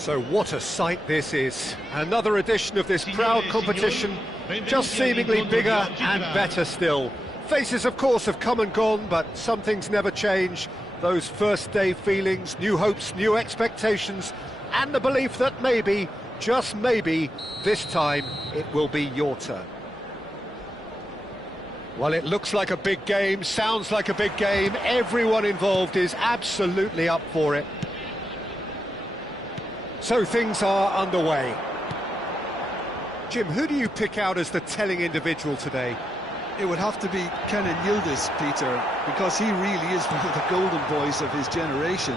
So what a sight this is. Another edition of this proud competition, just seemingly bigger and better still. Faces, of course, have come and gone, but some things never change. Those first day feelings, new hopes, new expectations, and the belief that maybe, just maybe, this time it will be your turn. Well, it looks like a big game, sounds like a big game. Everyone involved is absolutely up for it. So things are underway. Jim, who do you pick out as the telling individual today? It would have to be Kenan Yildiz, Peter, because he really is one of the golden boys of his generation.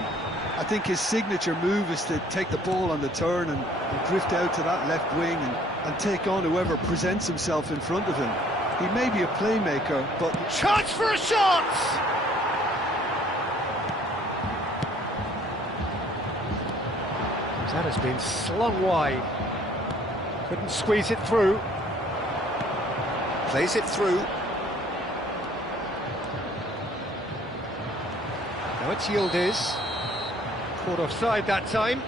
I think his signature move is to take the ball on the turn and drift out to that left wing and take on whoever presents himself in front of him. He may be a playmaker, but... Chance for a shot! That has been slung wide. Couldn't squeeze it through. Plays it through. Now it's Yildiz. Caught offside that time.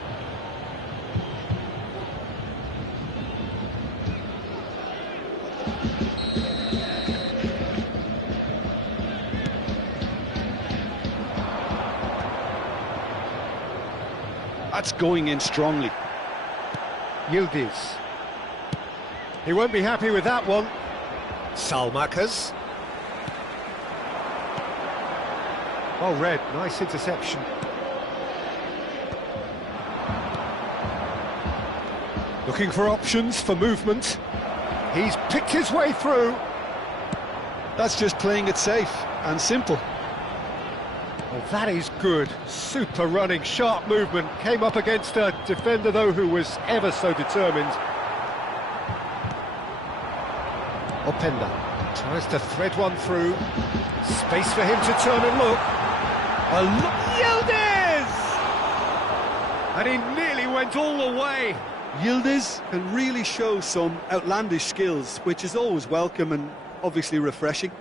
That's going in strongly. Yildiz. He won't be happy with that one. Salmakas. Well read, nice interception. Looking for options for movement. He's picked his way through. That's just playing it safe and simple. Well, that is good. Super running, sharp movement. Came up against a defender, though, who was ever so determined. Openda tries to thread one through. Space for him to turn and look. Yildiz! And he nearly went all the way. Yildiz can really show some outlandish skills, which is always welcome and obviously refreshing.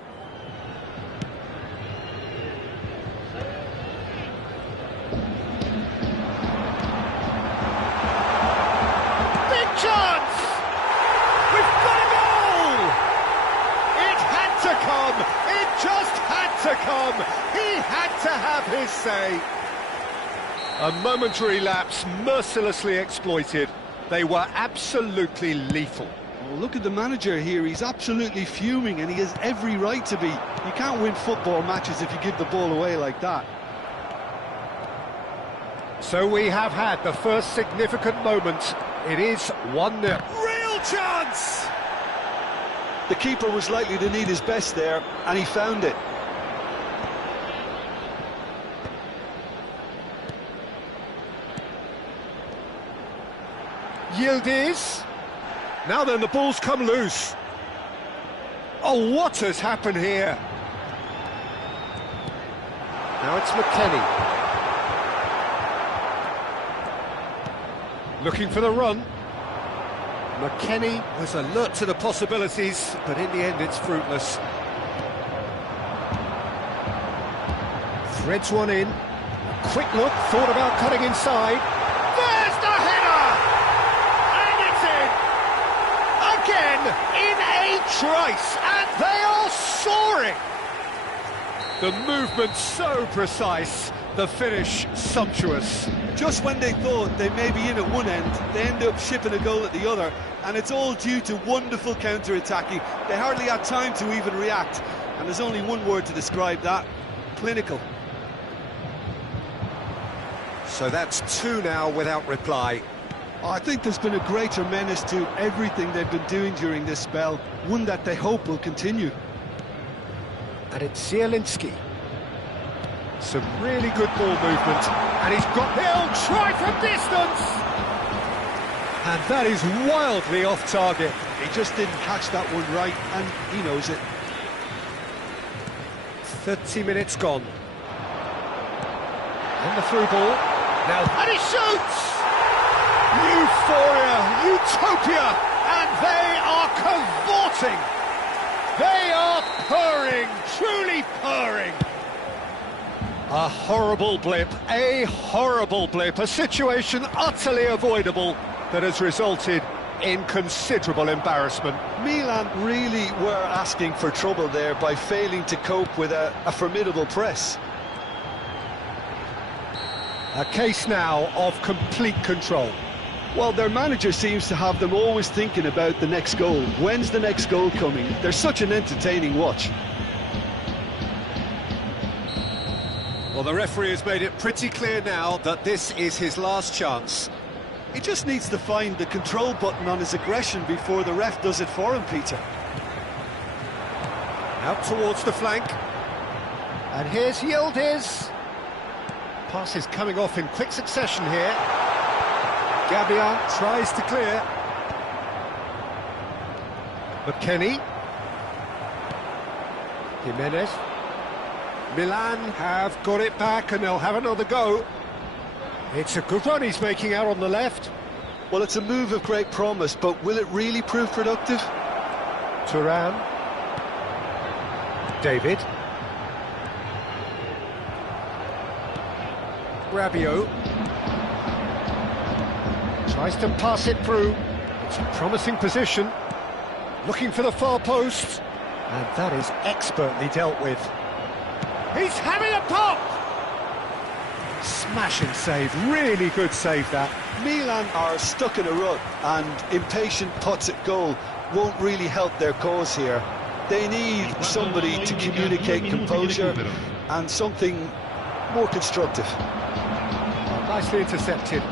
Big chance! We've got a goal! It had to come! It just had to come! He had to have his say! A momentary lapse mercilessly exploited. They were absolutely lethal. Well, look at the manager here, he's absolutely fuming and he has every right to be. You can't win football matches if you give the ball away like that. So we have had the first significant moment. It is 1-0. Real chance! The keeper was likely to need his best there and he found it. Yildiz. Now then, the ball's come loose. Oh, what has happened here? Now it's McKennie. Looking for the run. McKennie was alert to the possibilities, but in the end it's fruitless. Threads one in. A quick look, thought about cutting inside. There's the header! Again, in a trice, and they are soaring! The movement so precise, the finish sumptuous. Just when they thought they may be in at one end, they end up shipping a goal at the other, and it's all due to wonderful counter-attacking. They hardly had time to even react, and there's only one word to describe that: clinical. So that's 2 now without reply. I think there's been a greater menace to everything they've been doing during this spell, one that they hope will continue. And it's Zielinski. Some really good ball movement, and he's got... He'll try from distance! And that is wildly off target. He just didn't catch that one right, and he knows it. 30 minutes gone. And the through ball. Now, and he shoots! Euphoria, utopia, and they are cavorting. They are purring, truly purring. A horrible blip, a situation utterly avoidable that has resulted in considerable embarrassment. Milan really were asking for trouble there by failing to cope with a formidable press. A case now of complete control. Well, their manager seems to have them always thinking about the next goal. When's the next goal coming? They're such an entertaining watch. Well, the referee has made it pretty clear now that this is his last chance. He just needs to find the control button on his aggression before the ref does it for him, Peter. Out towards the flank. And here's Yildiz. Pass is coming off in quick succession here. Gabbia tries to clear. McKennie. Jimenez. Milan have got it back and they'll have another go. It's a good run he's making out on the left. Well, it's a move of great promise, but will it really prove productive? Turan. David. Rabiot. Tries to pass it through. It's a promising position. Looking for the far post. And that is expertly dealt with. He's having a pop! Smashing save, really good save that. Milan are stuck in a rut, and impatient putts at goal won't really help their cause here. They need somebody to communicate composure and something more constructive. Oh, nicely intercepted.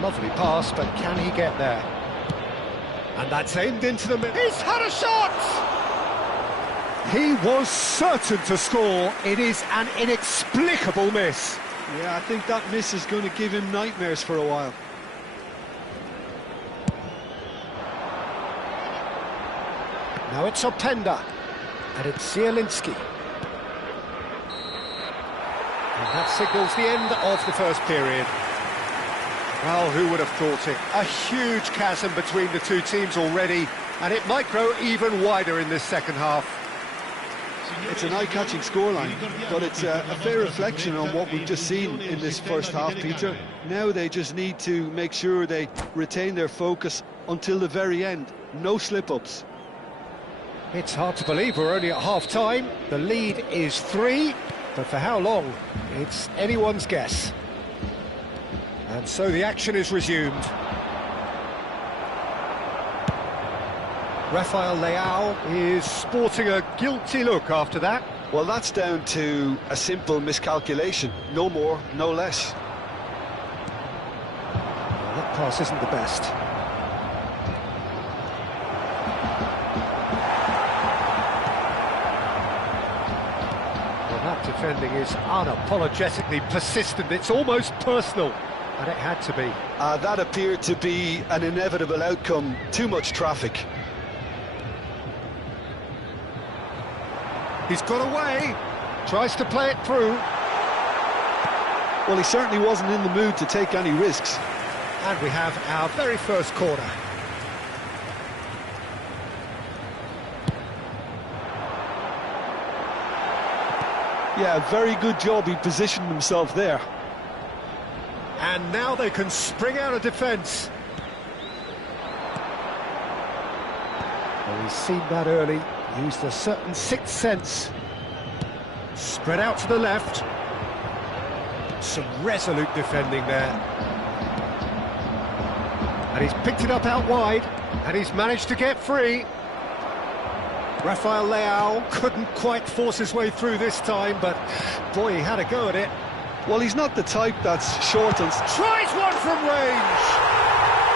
Lovely pass, but can he get there? And that's aimed into the middle. He's had a shot! He was certain to score. It is an inexplicable miss. Yeah, I think that miss is going to give him nightmares for a while. Now it's Openda, and it's Zielinski. And that signals the end of the first period. Well, who would have thought it? A huge chasm between the two teams already, and it might grow even wider in this second half. It's an eye-catching scoreline, but it's a fair reflection on what we've just seen in this first half, Peter. Now they just need to make sure they retain their focus until the very end. No slip-ups. It's hard to believe we're only at half-time. The lead is 3, but for how long? It's anyone's guess. And so the action is resumed. Rafael Leao is sporting a guilty look after that. Well, that's down to a simple miscalculation. No more, no less. Well, that pass isn't the best. Well, that defending is unapologetically persistent. It's almost personal. And it had to be. That appeared to be an inevitable outcome. Too much traffic. He's got away. Tries to play it through. Well, he certainly wasn't in the mood to take any risks. And we have our very first corner. Yeah, very good job. He positioned himself there. And now they can spring out of defence. Well, he's seen that early, used a certain sixth sense. Spread out to the left. Some resolute defending there. And he's picked it up out wide, and he's managed to get free. Rafael Leao couldn't quite force his way through this time, but boy, he had a go at it. Well, he's not the type that's short and... Tries one from range!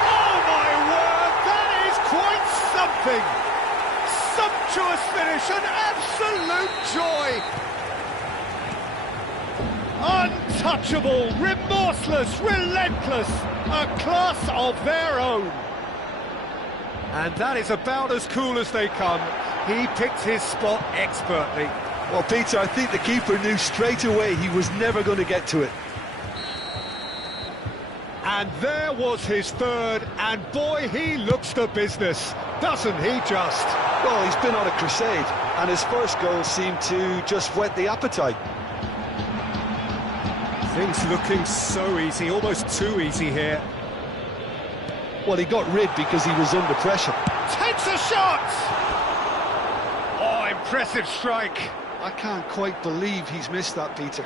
Oh my word, that is quite something! Sumptuous finish, an absolute joy! Untouchable, remorseless, relentless, a class of their own. And that is about as cool as they come. He picked his spot expertly. Well, Peter, I think the keeper knew straight away he was never going to get to it. And there was his third, and boy, he looks the business, doesn't he just? Well, he's been on a crusade, and his first goal seemed to just whet the appetite. Things looking so easy, almost too easy here. Well, he got rid because he was under pressure. Takes a shot! Oh, impressive strike. I can't quite believe he's missed that, Peter.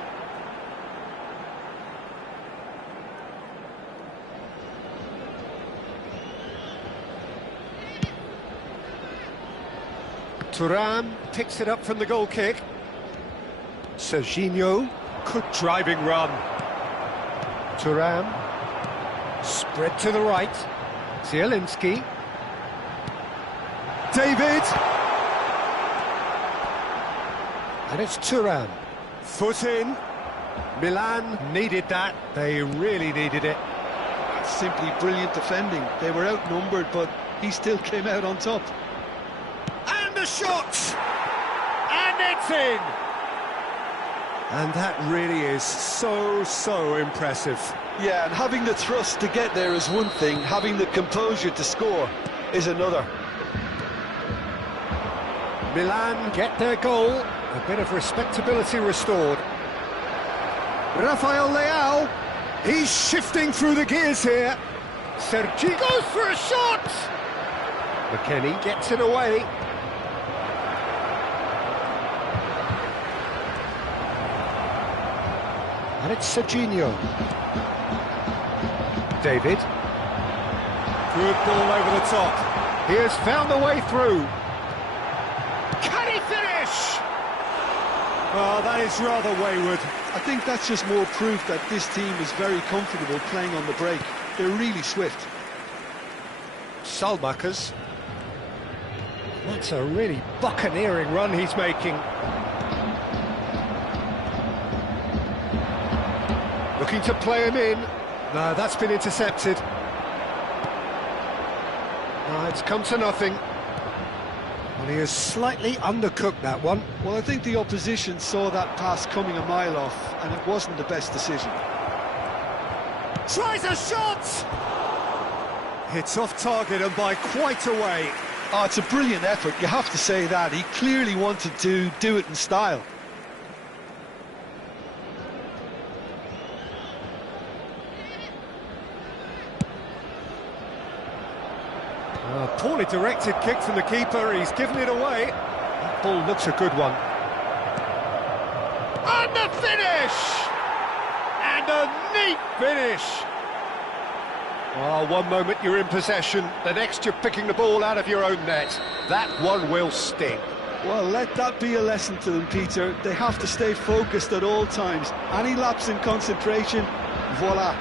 Thuram picks it up from the goal kick. Serginho, good driving run. Thuram, spread to the right. Zielinski. David. And it's Thuram. Foot in. Milan needed that. They really needed it. That's simply brilliant defending. They were outnumbered, but he still came out on top. And the shot! And it's in! And that really is so impressive. Yeah, and having the thrust to get there is one thing, having the composure to score is another. Milan get their goal, a bit of respectability restored. Rafael Leao, he's shifting through the gears here. Sergi goes for a shot! McKennie gets it away. And it's Serginho. David. Good ball over the top. He has found a way through. Can he finish? Oh, that is rather wayward. I think that's just more proof that this team is very comfortable playing on the break. They're really swift. Salmakers. That's a really buccaneering run he's making. Looking to play him in. No, that's been intercepted. No, it's come to nothing. Well, he has slightly undercooked that one. Well, I think the opposition saw that pass coming a mile off, and it wasn't the best decision. Tries a shot! It's off target and by quite a way. Oh, it's a brilliant effort, you have to say that. He clearly wanted to do it in style. Poorly directed kick from the keeper, he's given it away. That ball looks a good one. And the finish! And a neat finish! Well, one moment you're in possession, the next you're picking the ball out of your own net. That one will sting. Well, let that be a lesson to them, Peter. They have to stay focused at all times. Any lapse in concentration, voila.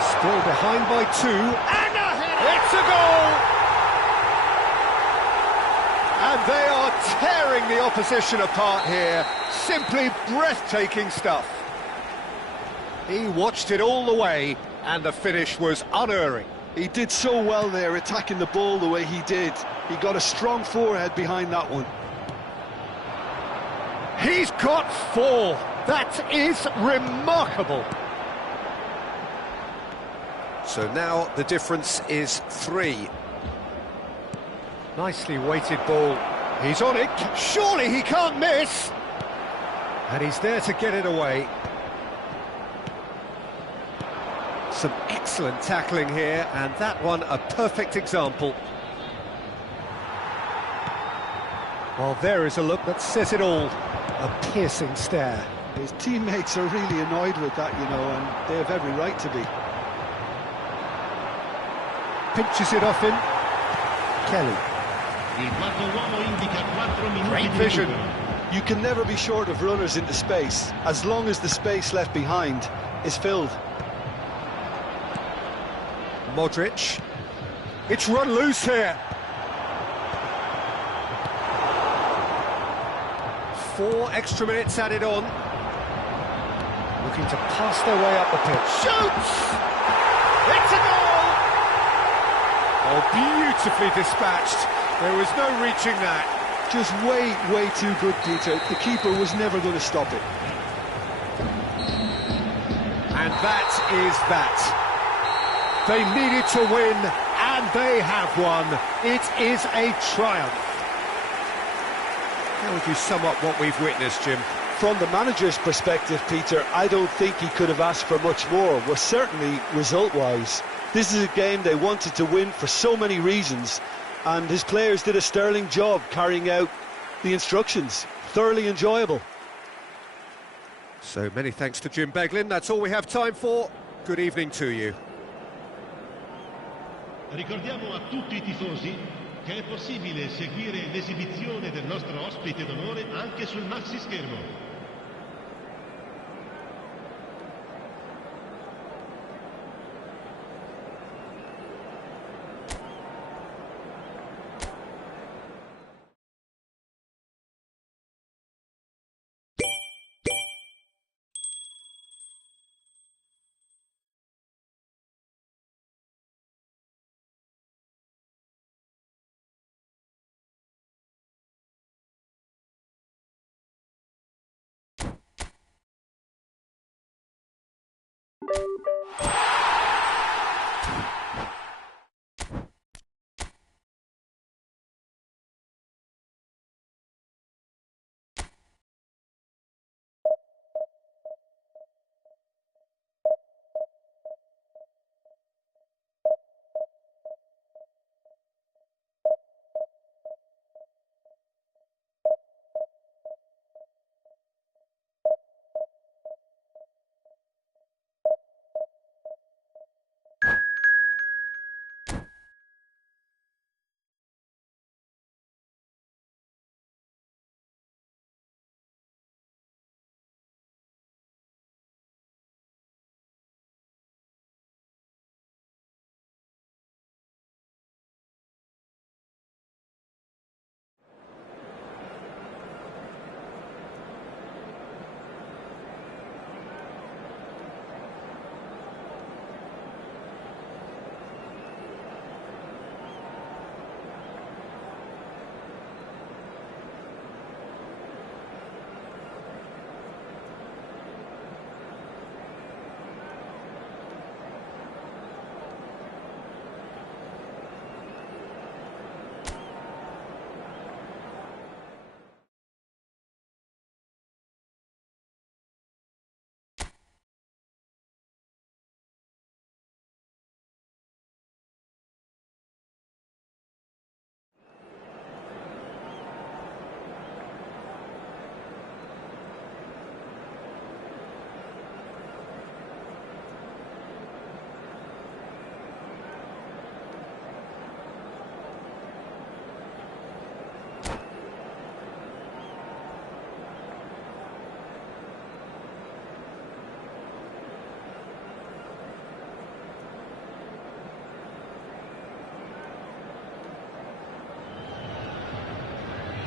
Still behind by 2, and it's a goal! And they are tearing the opposition apart here. Simply breathtaking stuff. He watched it all the way, and the finish was unerring. He did so well there, attacking the ball the way he did. He got a strong forehead behind that one. He's got 4. That is remarkable. So now the difference is 3. Nicely weighted ball. He's on it. Surely he can't miss. And he's there to get it away. Some excellent tackling here, and that one a perfect example. Well, there is a look that says it all. A piercing stare. His teammates are really annoyed with that, you know, and they have every right to be. Pinches it off him. Kelly. Great vision. You can never be short of runners into space, as long as the space left behind is filled. Modric. It's run loose here. 4 extra minutes added on. Looking to pass their way up the pitch. Shoots! It's a goal! Oh, beautifully dispatched. There was no reaching that. Just way too good, Peter. The keeper was never going to stop it. And that is that. They needed to win, and they have won. It is a triumph. How would you sum up what we've witnessed, Jim? From the manager's perspective, Peter, I don't think he could have asked for much more. Well, certainly result-wise. This is a game they wanted to win for so many reasons, and his players did a sterling job carrying out the instructions. Thoroughly enjoyable. So many thanks to Jim Beglin. That's all we have time for. Good evening to you. Ricordiamo a tutti I tifosi che è possibile seguire l'esibizione del nostro ospite d'onore anche sul maxi schermo.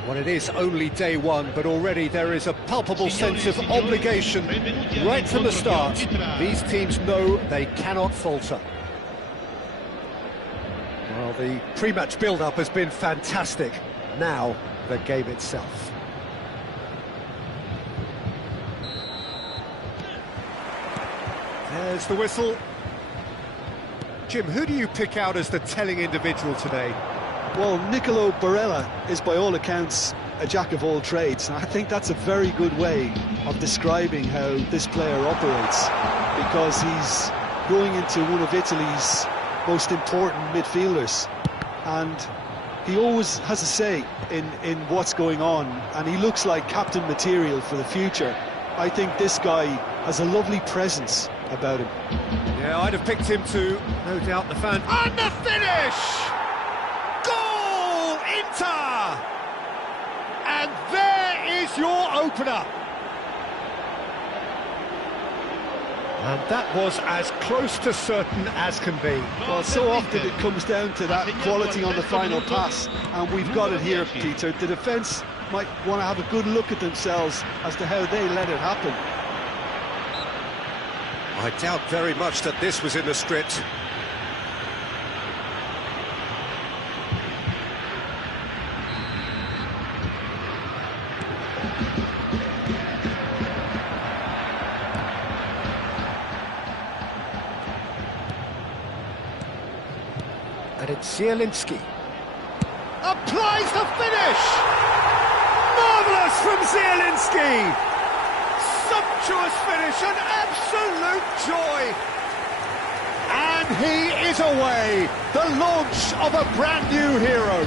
Well, it is only day one, but already there is a palpable sense of obligation right from the start. These teams know they cannot falter. Well, the pre-match build-up has been fantastic. Now, the game itself. There's the whistle. Jim, who do you pick out as the telling individual today? Well, Nicolo Barella is by all accounts a jack of all trades, and I think that's a very good way of describing how this player operates, because he's going into one of Italy's most important midfielders, and he always has a say in what's going on, and he looks like captain material for the future. I think this guy has a lovely presence about him. Yeah, I'd have picked him too, no doubt the fan. And the finish! Goal! Inter! And there is your opener. And that was as close to certain as can be. Well, so often it comes down to that quality on the final pass, and we've got it here, Peter. The defence might want to have a good look at themselves as to how they let it happen. I doubt very much that this was in the script. And it's Zielinski. Applies the finish! Marvellous from Zielinski! Sumptuous finish, an absolute joy! And he is away! The launch of a brand new hero!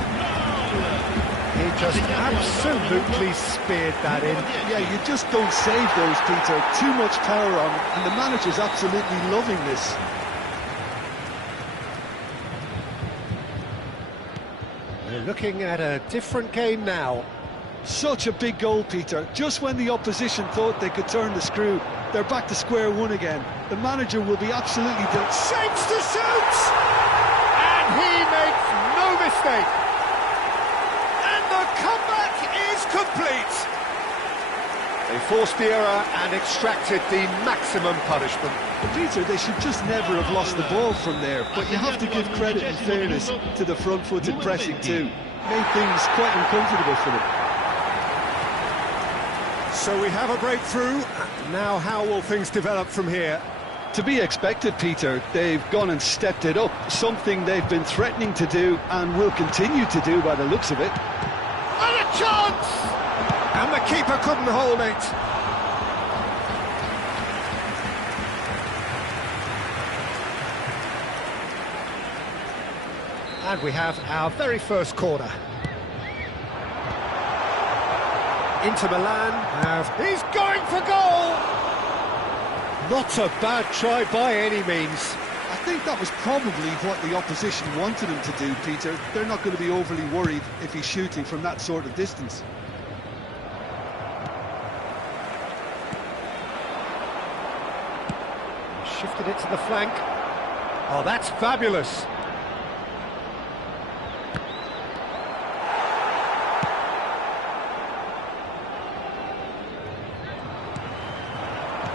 He just absolutely speared that in. Yeah, you just don't save those, Peter. Too much power on, and the manager's absolutely loving this. We're looking at a different game now. Such a big goal, Peter. Just when the opposition thought they could turn the screw, they're back to square one again. The manager will be absolutely shapes to shoot! And he makes no mistake. And the comeback is complete. They forced the error and extracted the maximum punishment. But Peter, they should just never have lost the ball from there. But you have to give credit and fairness to the front-footed pressing too. Made things quite uncomfortable for them. So we have a breakthrough. Now how will things develop from here? To be expected, Peter. They've gone and stepped it up. Something they've been threatening to do and will continue to do by the looks of it. And a chance! And the keeper couldn't hold it. And we have our very first corner. Inter Milan he's going for goal! Not a bad try by any means. I think that was probably what the opposition wanted him to do, Peter. They're not going to be overly worried if he's shooting from that sort of distance. Shifted it to the flank. Oh, that's fabulous.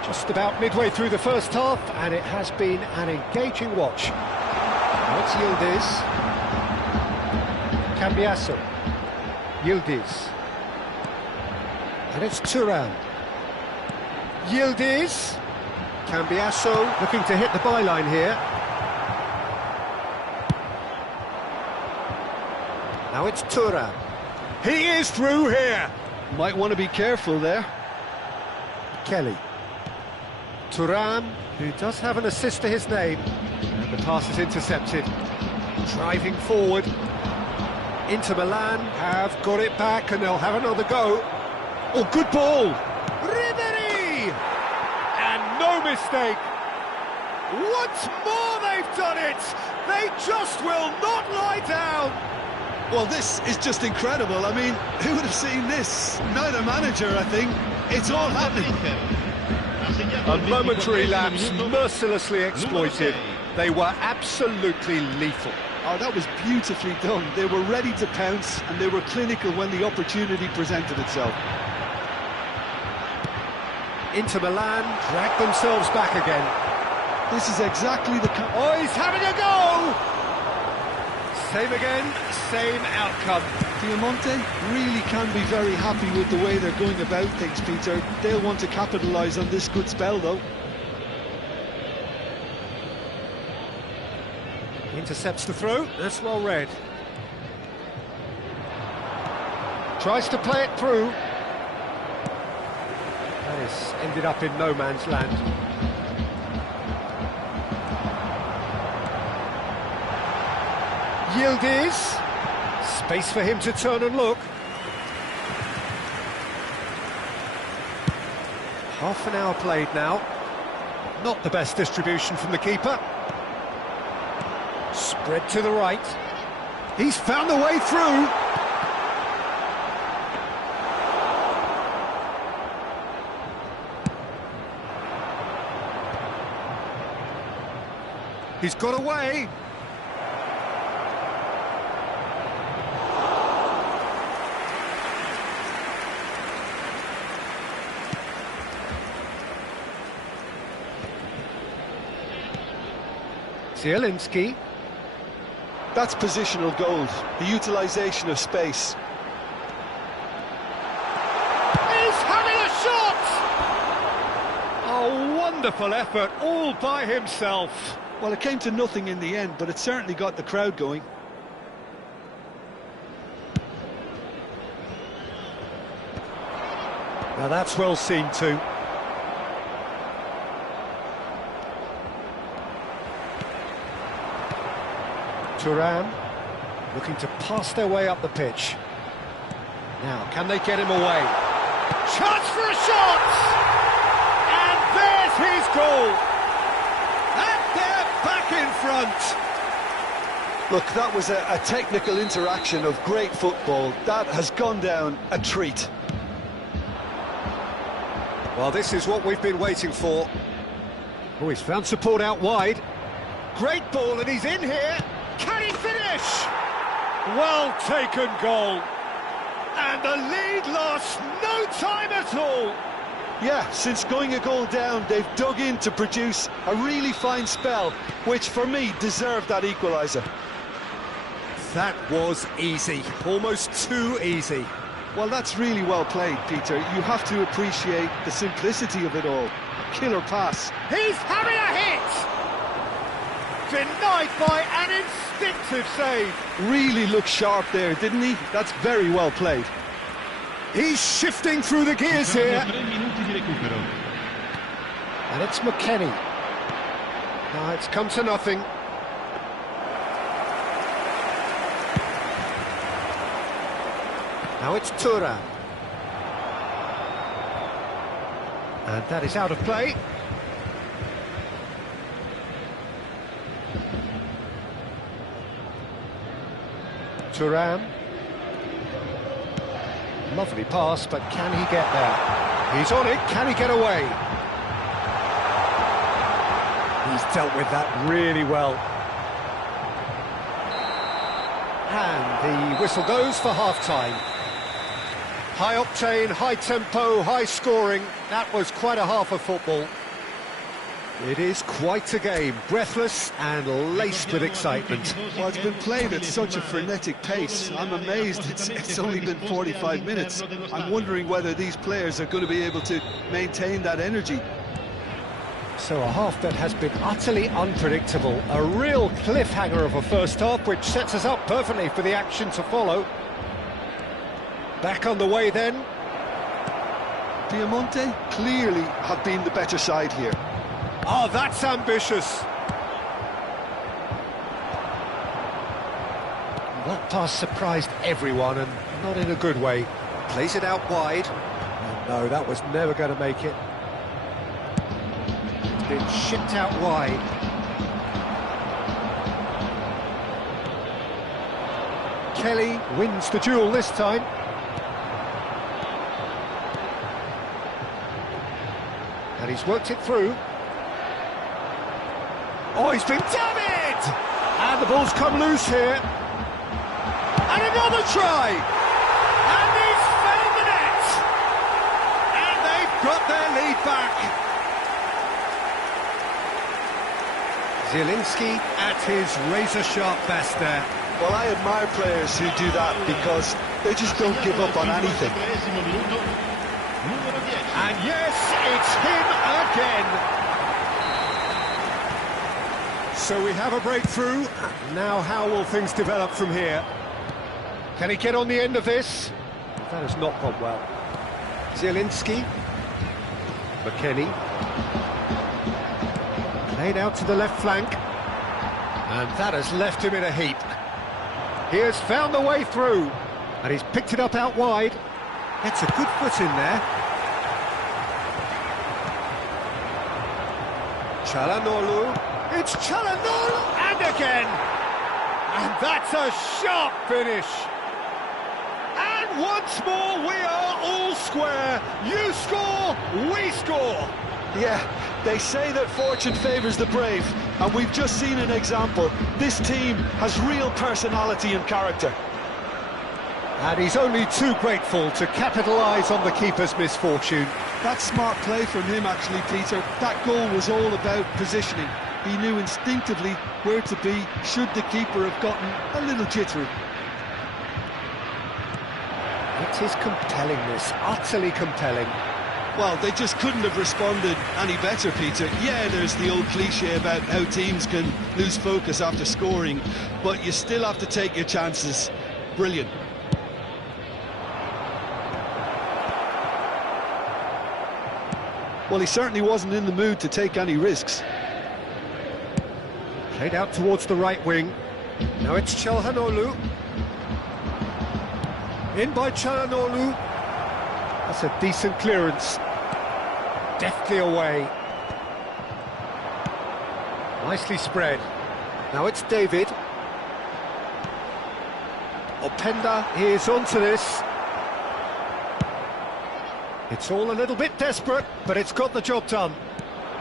Just about midway through the first half, and it has been an engaging watch. Now it's Yildiz. Cambiasso. Yildiz. And it's Thuram. Yildiz. Cambiasso looking to hit the byline here. Now it's Thuram. He is through here. Might want to be careful there. Kelly. Thuram, who does have an assist to his name. And the pass is intercepted. Driving forward. Inter Milan have got it back and they'll have another go. Oh, good ball. Ribery! And no mistake. Once more they've done it. They just will not lie down. Well, this is just incredible. I mean, who would have seen this? Neither manager, I think. It's all happening. A momentary lapse, mercilessly exploited. They were absolutely lethal. Oh, that was beautifully done. They were ready to pounce, and they were clinical when the opportunity presented itself. Inter Milan drag themselves back again. This is exactly the... Oh, he's having a go! Same again, same outcome. Piemonte really can be very happy with the way they're going about things, Peter. They'll want to capitalise on this good spell, though. Intercepts the throw, that's well read. Tries to play it through. That is ended up in no man's land. Yildiz. Space for him to turn and look. Half an hour played now. Not the best distribution from the keeper. Spread to the right. He's found the way through. He's got away. Zielinski. That's positional gold, the utilisation of space. He's having a shot! A wonderful effort, all by himself. Well, it came to nothing in the end, but it certainly got the crowd going. Now that's well seen too. Thuram looking to pass their way up the pitch. Now, can they get him away? Chance for a shot! And there's his goal! And they're back in front! Look, that was a technical interaction of great football. That has gone down a treat. Well, this is what we've been waiting for. Oh, he's found support out wide. Great ball, and he's in here. Can he finish? Well taken goal. And the lead lost no time at all. Yeah, since going a goal down, they've dug in to produce a really fine spell, which for me deserved that equaliser. That was easy, almost too easy. Well, that's really well played, Peter. You have to appreciate the simplicity of it all. Killer pass. He's having a hit! Denied by an instinctive save. Really looked sharp there, didn't he? That's very well played. He's shifting through the gears here. And it's McKennie. Now it's come to nothing. Now it's Thuram. And that is out of play. Thuram. Lovely pass, but can he get there? He's on it, can he get away? He's dealt with that really well. And the whistle goes for half-time. High octane, high tempo, high scoring. That was quite a half of football. It is quite a game, breathless and laced with excitement. Well, it's been played at such a frenetic pace. I'm amazed it's only been 45 minutes. I'm wondering whether these players are going to be able to maintain that energy. So a half that has been utterly unpredictable. A real cliffhanger of a first half, which sets us up perfectly for the action to follow. Back on the way then. Piemonte clearly have been the better side here. Oh, that's ambitious. That pass surprised everyone, and not in a good way. Plays it out wide. And no, that was never going to make it. It's been shipped out wide. Kelly wins the duel this time. And he's worked it through. Oh, he's been damned! And the ball's come loose here. And another try! And he's found the net! And they've got their lead back. Zielinski at his razor-sharp best there. Well, I admire players who do that because they just don't give up on anything. And yes, it's him again. So we have a breakthrough. Now how will things develop from here? Can he get on the end of this? That has not gone well. Zielinski. McKennie. Played out to the left flank. And that has left him in a heap. He has found the way through. And he's picked it up out wide. Gets a good foot in there. Çalhanoğlu. It's Çalhanoğlu. And again. And that's a sharp finish. And once more we are all square. You score, we score. Yeah, they say that fortune favours the brave, and we've just seen an example. This team has real personality and character. And he's only too grateful to capitalise on the keeper's misfortune. That's smart play from him, actually, Peter. That goal was all about positioning. He knew instinctively where to be should the keeper have gotten a little jittery. It is compelling, this, utterly compelling. Well, they just couldn't have responded any better, Peter. Yeah, there's the old cliche about how teams can lose focus after scoring, but you still have to take your chances. Brilliant. Well, he certainly wasn't in the mood to take any risks. Played out towards the right wing. Now it's Çalhanoğlu. In by Çalhanoğlu. That's a decent clearance. Deftly away. Nicely spread. Now it's David. Openda is onto this. It's all a little bit desperate, but it's got the job done.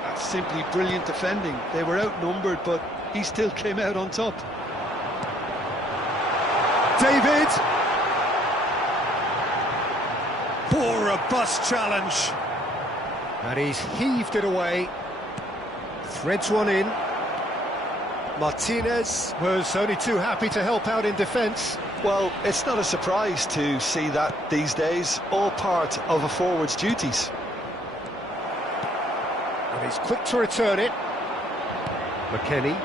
That's simply brilliant defending. They were outnumbered, but he still came out on top. David! Poor robust challenge. And he's heaved it away. Threads one in. Martinez was only too happy to help out in defence. Well, it's not a surprise to see that these days, all part of a forward's duties. And he's quick to return it. McKennie.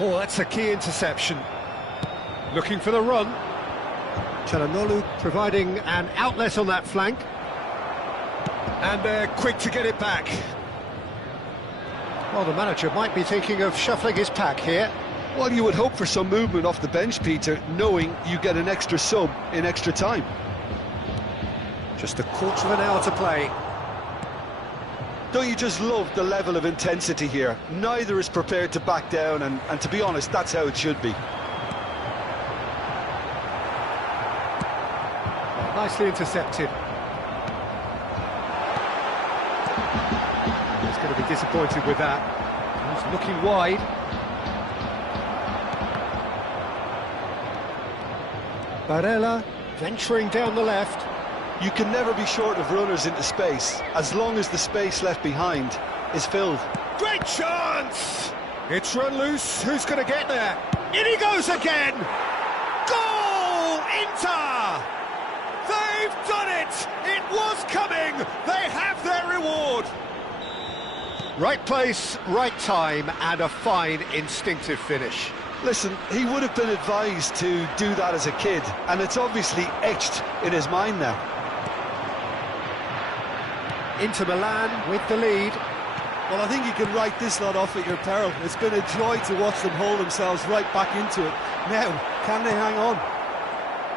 Oh, that's a key interception. Looking for the run. Çalhanoğlu providing an outlet on that flank. And they're quick to get it back. Well, the manager might be thinking of shuffling his pack here. Well, you would hope for some movement off the bench, Peter, knowing you get an extra sub in extra time. Just a quarter of an hour to play. Don't you just love the level of intensity here? Neither is prepared to back down, and to be honest, that's how it should be. Nicely intercepted. He's going to be disappointed with that. He's looking wide. Barella venturing down the left. You can never be short of runners into space, as long as the space left behind is filled. Great chance! It's run loose. Who's going to get there? In he goes again! Goal! Inter! They've done it! It was coming! They have their reward! Right place, right time, and a fine instinctive finish. Listen, he would have been advised to do that as a kid, and it's obviously etched in his mind now. Inter Milan with the lead. Well, I think you can write this lot off at your peril. It's been a joy to watch them hold themselves right back into it. Now, can they hang on?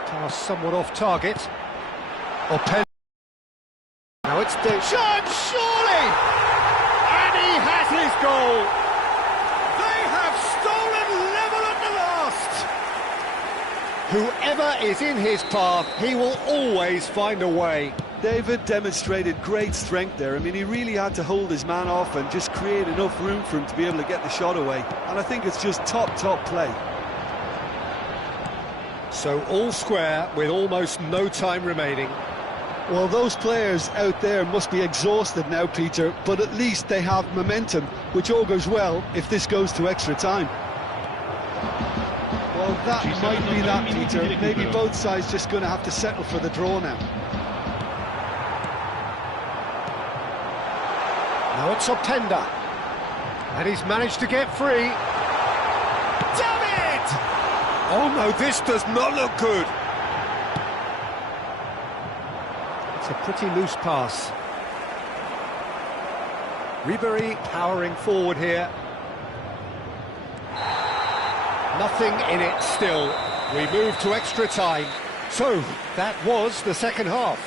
Pass somewhat off target. Openda. Now it's Deschamps, surely! And he has his goal! They have stolen level at the last! Whoever is in his path, he will always find a way. David demonstrated great strength there. I mean, he really had to hold his man off and just create enough room for him to be able to get the shot away. And I think it's just top play. So all square with almost no time remaining. Well, those players out there must be exhausted now, Peter, but at least they have momentum, which augurs well if this goes to extra time. Well, that might be that, Peter. Maybe both sides just going to have to settle for the draw now. Now it's Openda. And he's managed to get free. Damn it! Oh no, this does not look good. It's a pretty loose pass. Ribery powering forward here. Nothing in it still. We move to extra time. So, that was the second half.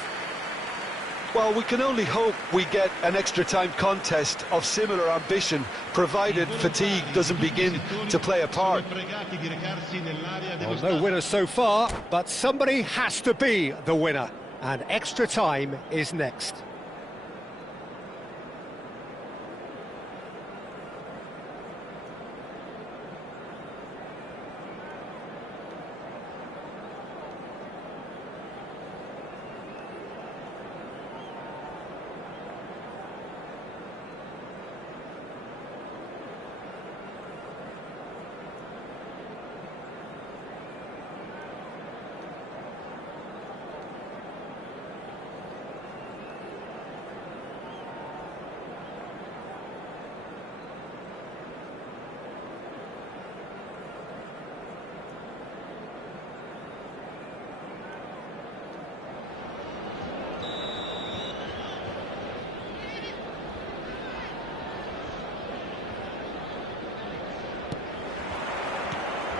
Well, we can only hope we get an extra time contest of similar ambition, provided fatigue doesn't begin to play a part. Well, no winner so far, but somebody has to be the winner. And extra time is next.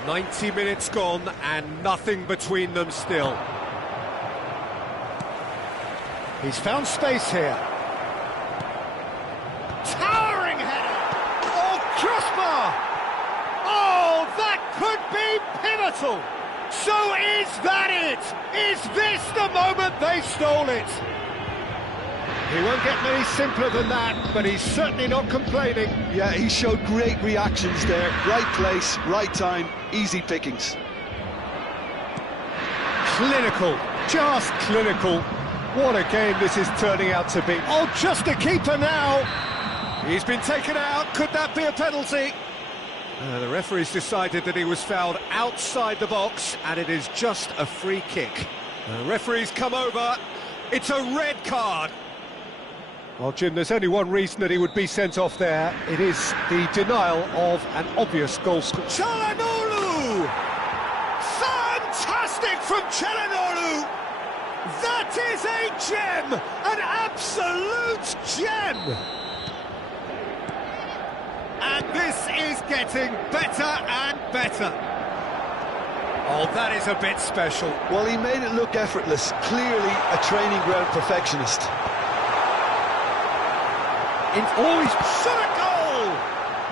"90 minutes gone and nothing between them still." He's found space here. Towering header! Oh, crossbar! Oh, that could be pivotal! So is that it? Is this the moment they stole it? He won't get many simpler than that, but he's certainly not complaining. Yeah, he showed great reactions there. Right place, right time, easy pickings. Clinical, just clinical. What a game this is turning out to be. Oh, just a keeper now. He's been taken out. Could that be a penalty? The referee's decided that he was fouled outside the box, and it is just a free kick. The referee's come over. It's a red card. Well, Jim, there's only one reason that he would be sent off there. It is the denial of an obvious goal scorer. Çalhanoğlu! Fantastic from Çalhanoğlu! That is a gem! An absolute gem! And this is getting better and better. Oh, that is a bit special. Well, he made it look effortless. Clearly a training ground perfectionist. He's shot a goal!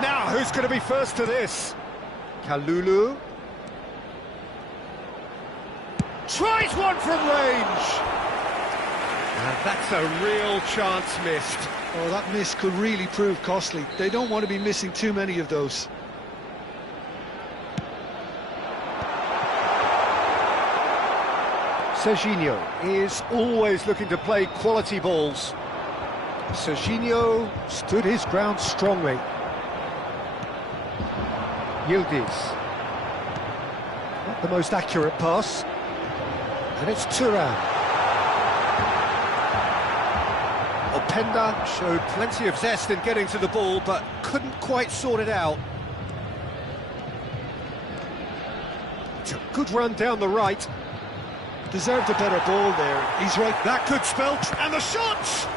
Now, who's going to be first to this? Kalulu. Tries one from range! And that's a real chance missed. Oh, that miss could really prove costly. They don't want to be missing too many of those. Serginho is always looking to play quality balls. Serginho stood his ground strongly. Yildiz. Not the most accurate pass. And it's Thuram. Openda showed plenty of zest in getting to the ball, but couldn't quite sort it out. It's a good run down the right. Deserved a better ball there. He's right. That could spell... And the shot!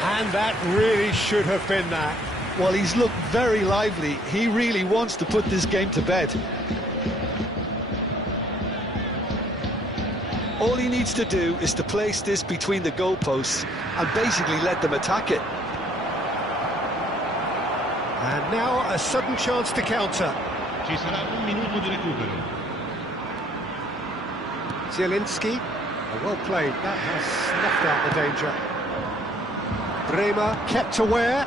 And that really should have been that. Well, he's looked very lively. He really wants to put this game to bed. All he needs to do is to place this between the goalposts and basically let them attack it. And now a sudden chance to counter. Ci sarà un minuto di recupero. Zielinski. Well played, that has snuffed out the danger. Bremer kept aware.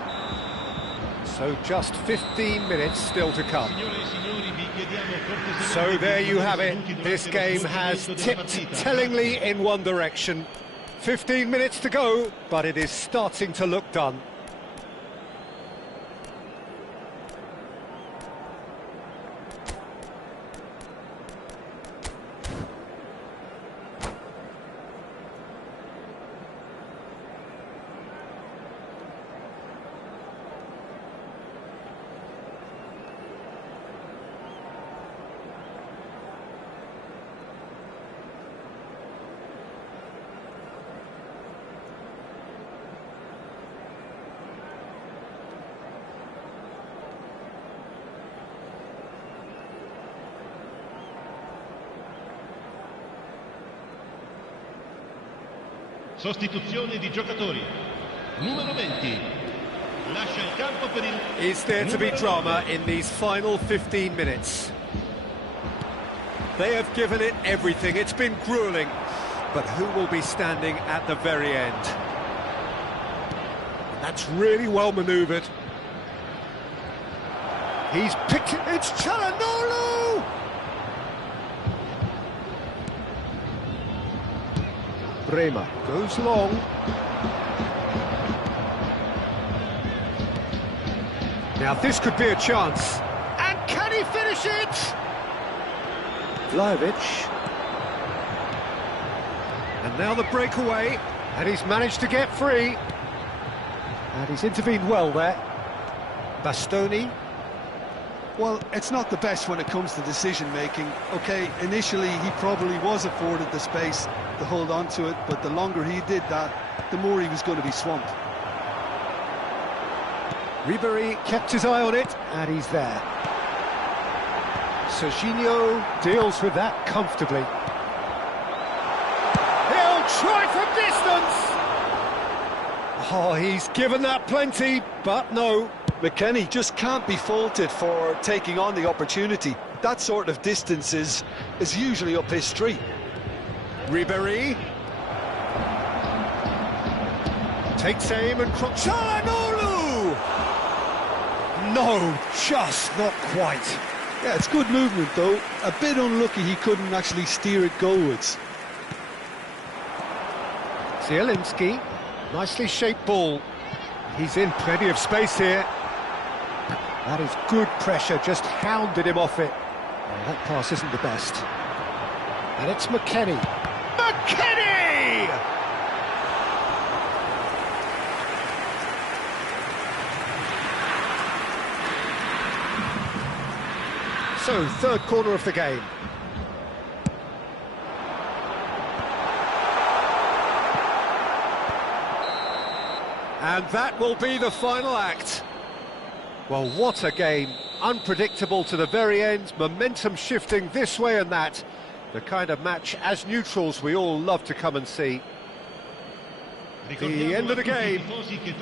So just 15 minutes still to come. So there you have it. This game has tipped tellingly in one direction. 15 minutes to go, but it is starting to look done. Sostituzione di giocatori. Numero 20. Lascia il campo per il... Is there to be drama in these final 15 minutes? They have given it everything. It's been gruelling. But who will be standing at the very end? That's really well manoeuvred. He's picked it. It's Çalhanoğlu! Bremer goes long. Now this could be a chance. And can he finish it? Vlahovic. And now the breakaway. And he's managed to get free. And he's intervened well there. Bastoni. Well, it's not the best when it comes to decision-making. OK, initially he probably was afforded the space to hold on to it, but the longer he did that, the more he was going to be swamped. Ribéry kept his eye on it, and he's there. Serginho deals with that comfortably. He'll try from distance! Oh, he's given that plenty, but no. McKennie just can't be faulted for taking on the opportunity. That sort of distance is usually up his street. Ribéry takes aim and cross. Çalhanoğlu! No, just not quite. Yeah, it's good movement though. A bit unlucky he couldn't actually steer it goalwards. Zielinski, nicely shaped ball. He's in plenty of space here. That is good pressure, just hounded him off it. Well, that pass isn't the best. And it's McKennie. McKennie! So, third corner of the game. And that will be the final act. Well, what a game. Unpredictable to the very end, momentum shifting this way and that. The kind of match, as neutrals, we all love to come and see. The end of the game.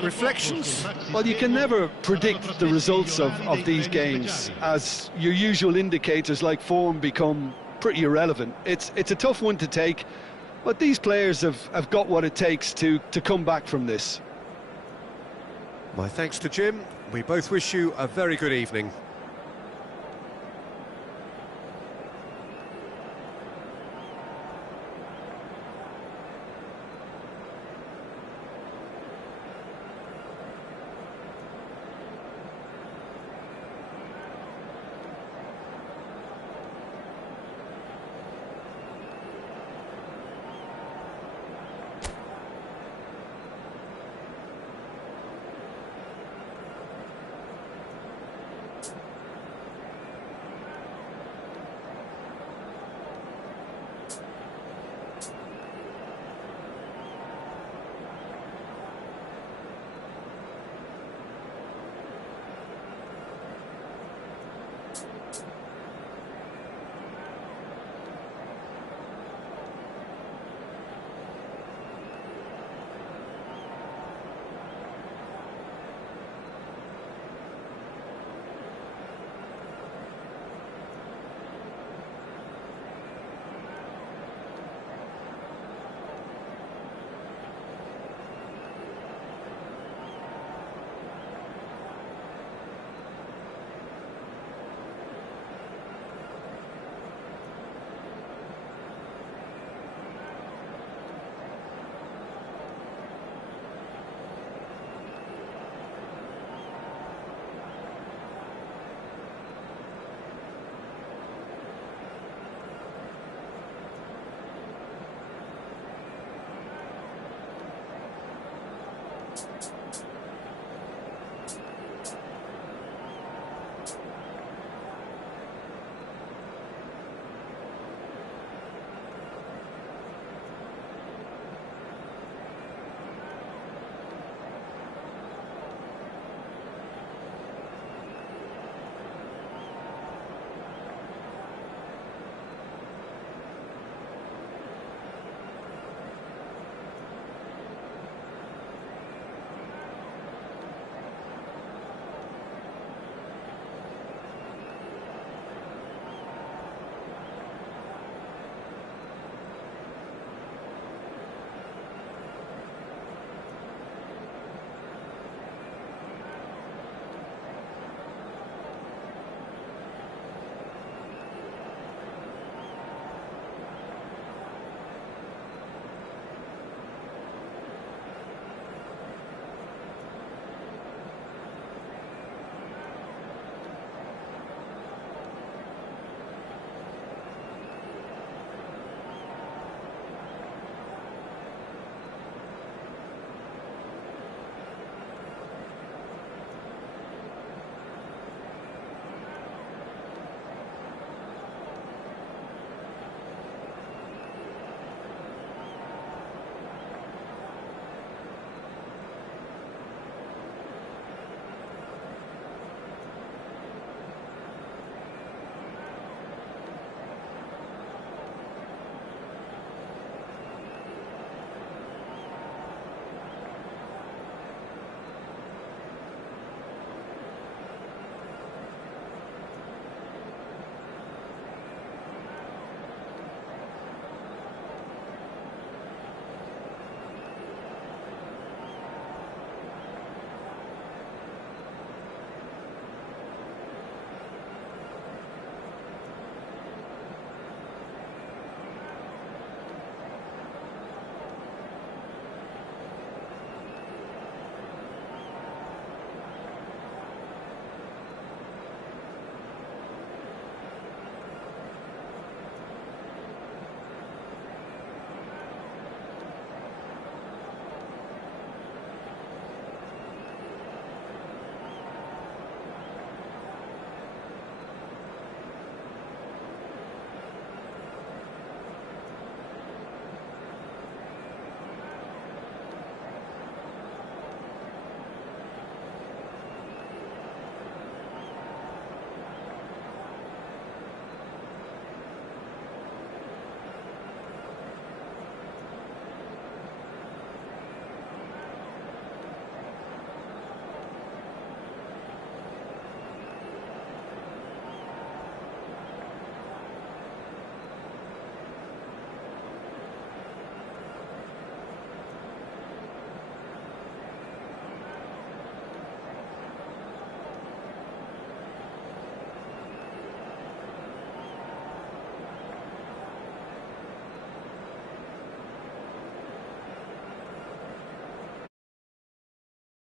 Reflections? Well, you can never predict the results of these games, as your usual indicators like form become pretty irrelevant. It's a tough one to take, but these players have got what it takes to come back from this. My thanks to Jim. We both wish you a very good evening.